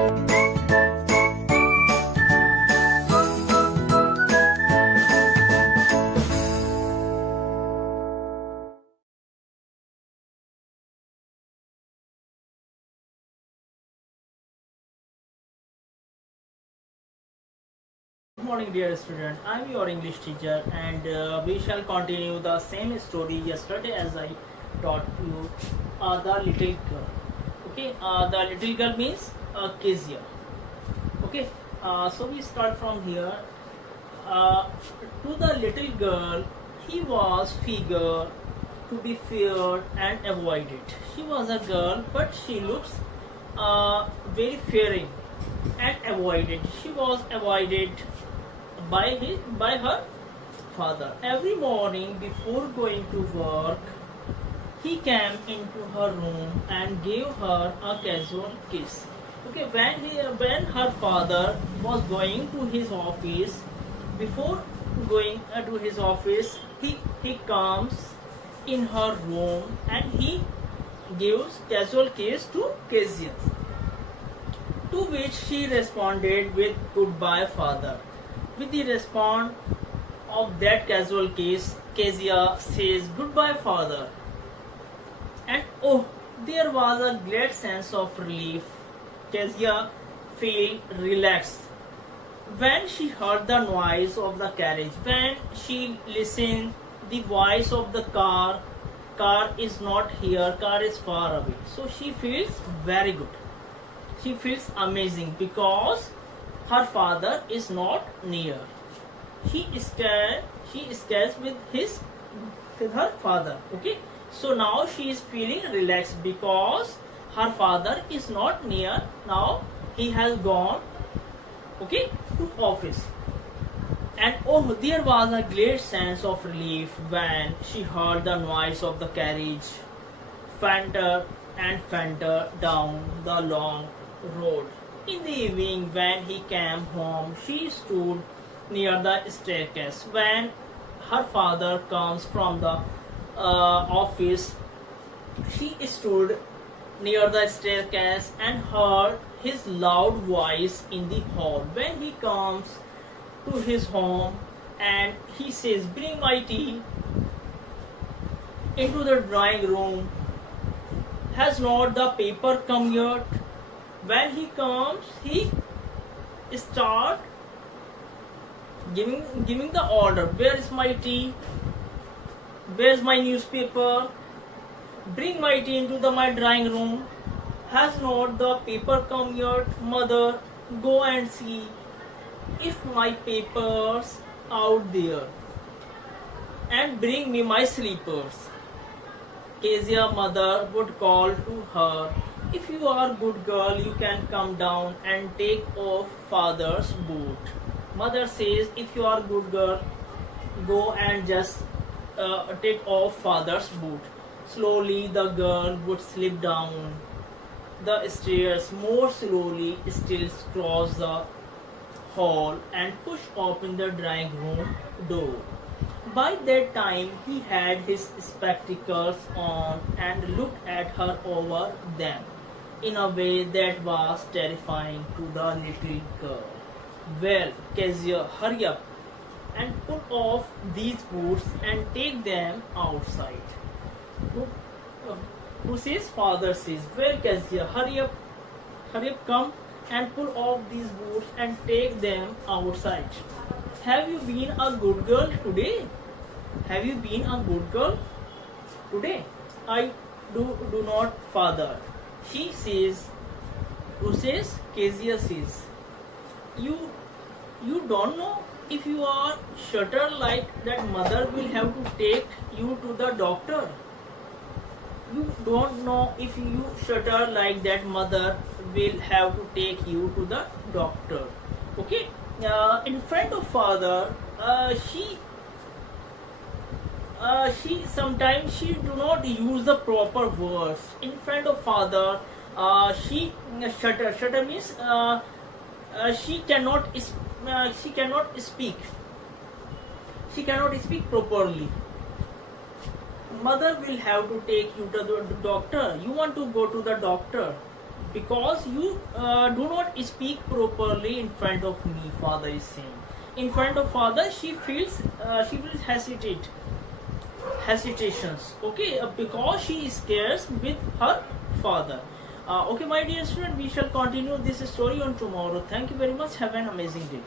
Good morning, dear student. I'm your English teacher, and we shall continue the same story yesterday as I taught you. The little girl. Okay, the little girl means Kezia. Okay, so we start from here. Uh, to the little girl, he was figure to be feared and avoided. She was a girl, but she looks very fearing and avoided. She was avoided by her father. Every morning before going to work, he came into her room and gave her a casual kiss. Okay, when her father was going to his office, before going to his office, he comes in her room and he gives casual kiss to Kezia, to which she responded with goodbye father. With the response of that casual kiss, Kezia says goodbye father. And oh, there was a great sense of relief. Kezia felt relaxed when she heard the noise of the carriage. When she listened the voice of the car, car is not here, car is far away. So she feels very good. She feels amazing because her father is not near. She stays with her father. Okay, so now she is feeling relaxed because her father is not near. Now he has gone, okay, to office. And oh, there was a great sense of relief when she heard the noise of the carriage fanter and fanter down the long road. In the evening, when he came home, she stood near the staircase. When her father comes from the office, she stood near the staircase and heard his loud voice in the hall. When he comes to his home and he says, "Bring my tea," into the drawing room, has not the paper come yet? When he comes, he start giving the order. Where is my tea? Where is my newspaper? Bring my tea into my drawing room. Has not the paper come yet? Mother, go and see if my papers out there, and bring me my slippers. Kezia mother would call to her, "If you are good girl, you can come down and take off father's boot." Mother says, "If you are good girl, go and just take off father's boot." Slowly the girl would slip down the stairs, more slowly still cross the hall and push open the drawing room door. By that time he had his spectacles on and looked at her over them in a way that was terrifying to the little girl. "Well, Kezia, hurry up and put off these boots and take them outside." Who, uh, who says? Father says, "Well, Kezia, hurry up, come and pull off these boots and take them outside. Have you been a good girl today? Have you been a good girl today?" "I do not, father." She says. Who says? Kezia says. You don't know if you are shutter like that, mother will have to take you to the doctor. You don't know if you shutter like that, mother will have to take you to the doctor. Okay, in front of father, she sometimes she do not use the proper words. In front of father, she shutter means she cannot speak. She cannot speak properly. Mother will have to take you to the doctor. You want to go to the doctor. because you do not speak properly in front of me, father is saying. In front of father she feels hesitations, okay, because she scares with her father. Okay, my dear student, we shall continue this story on tomorrow. Thank you very much. Have an amazing day.